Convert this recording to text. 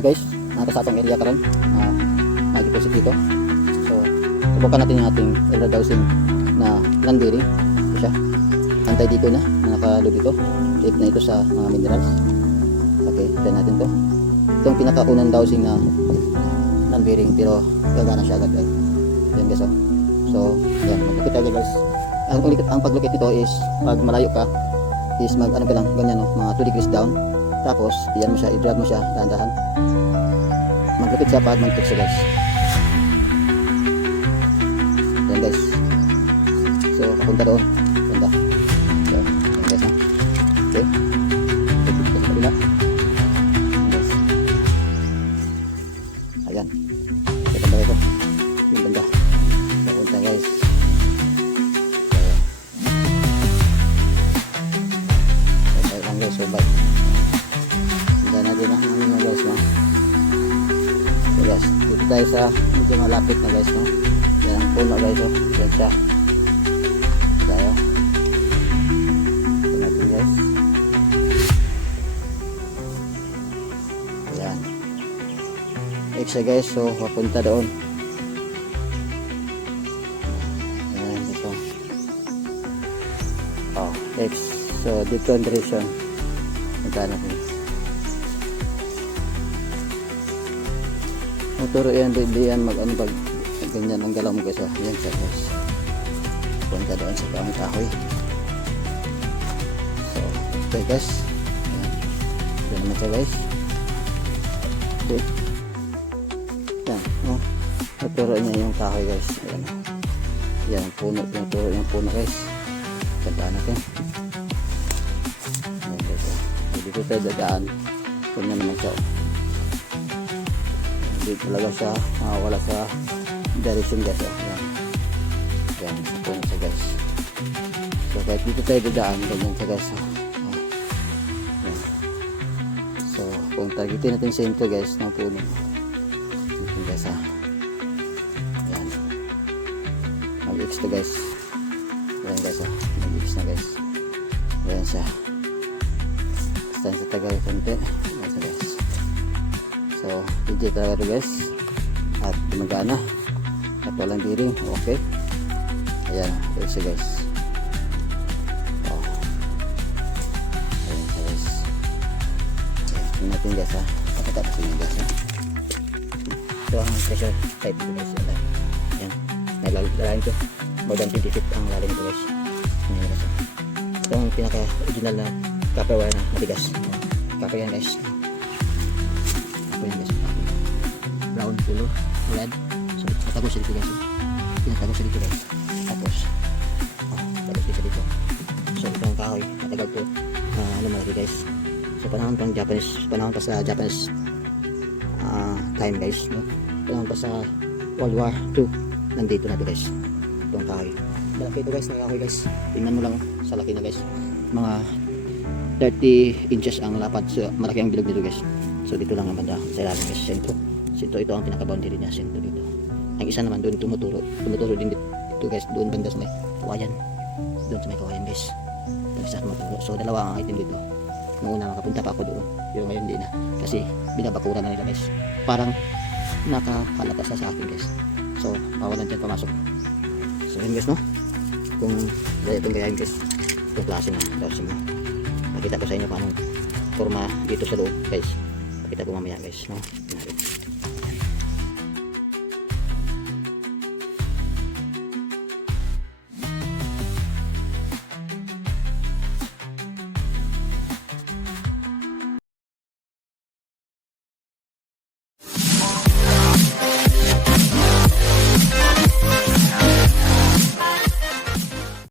guys, nata sa atong area karon may deposit dito. So subukan natin yung ating elder dowsing na land bearing. Ito siya, antay dito na nakaload dito, safe na ito sa mga minerals. Okay, try natin to. Itong pinakaunang dowsing na land bearing, pero gagana siya agad guys. Yan guys, so yan, magkikit tayo guys. Ang paglukit nito is pag malayo ka is mag ano ka lang ganyan, no, mga 2 degrees down. Tapos iyan mo siya, i-drag mo siya dahan-dahan. Maglupit siya pag mag-click siya guys. Yan guys. So papunta doon, punta. So yan guys, ha. Okay, lupit ka sa kabila. Yan guys. Ayan, sa banda ito, yung banda papunta guys. So bye. Handa natin ang ano guys, no? So guys, dito tayo sa medyo malapit na guys, no? Yan ang puno guys, oh. Yan siya. Tayo. Ito natin guys. Ayan. Extra guys, so papunta doon. Ayan, ito. Oh, X. So dito ang direction. Punta natin. Motoro yan, diyan mag-ano pag ganyan ang galaw mo guys. Yan siya guys. Punta doon sa pang kahoy. So, okay guys. Ayan. Yan naman siya guys. Okay. Yan. Oh. Motoro niya yung kahoy guys. Ayan. Yan ang puno. Motoro yung puno guys. Tandaan natin. Dito tayo dadaan. Kanya naman siya. Dito talaga siya wala sa direction guys. Ayan. Ayan, puno siya guys. So kahit dito tayo dadaan, ganyan siya guys. Ayan. So kung targetin natin sa intro guys ng puno, dito guys, ha. Ayan, mag-X to guys. Ayan guys, ha. Mag-X na guys. Ayan siya. Sa tagal konti. Ayan guys. So DJ talaga ito guys. At gumagana. At walang bearing. Okay. Ayan. Ayan siya guys. Oh. Ayan siya guys. Ayan natin guys, ha. Pakatapos yun guys, ha. Ito ang pressure type ito guys. Ayan. Naglalalain ko. More than 20 feet ang lalim ito guys. Ayan guys, ha. Ito ang pinaka original na copper wire na matigas. Copper yan guys. Copper yan guys. Brown color, red. So natago siya dito guys. Pinatago siya dito guys. Tapos tago siya dito. So ito ang kahoy. Matagal to malaki guys. So panahon pang Japanese, panahon pa sa Japanese time guys, no? Panahon pa sa World War II. Nandito na to guys. Ito ang kahoy. Malaki ito guys, na kahoy guys. Tingnan mo lang sa laki na guys. Mga 30 inches ang lapad, so malaki ang bilog nito guys. So dito lang ang banda sa ilalim guys, sentro. Sentro ito ang pinaka-boundary niya, sentro dito. Ang isa naman doon tumuturo din dito guys, doon banda sa may kawayan. Doon sa may kawayan guys. Yung isa tumuturo. So dalawa ang item dito. Noong una nakapunta pa ako doon, pero ngayon hindi na. Kasi binabakura na nila guys. Parang nakakalabas sa akin guys. So pawalan dyan pamasok. So yun guys, no? Kung dahil itong gayahin guys, itong klase na dowsing mo. Pakita ko sa inyo kung anong forma dito sa loob guys. Pakita ko mamaya guys, no?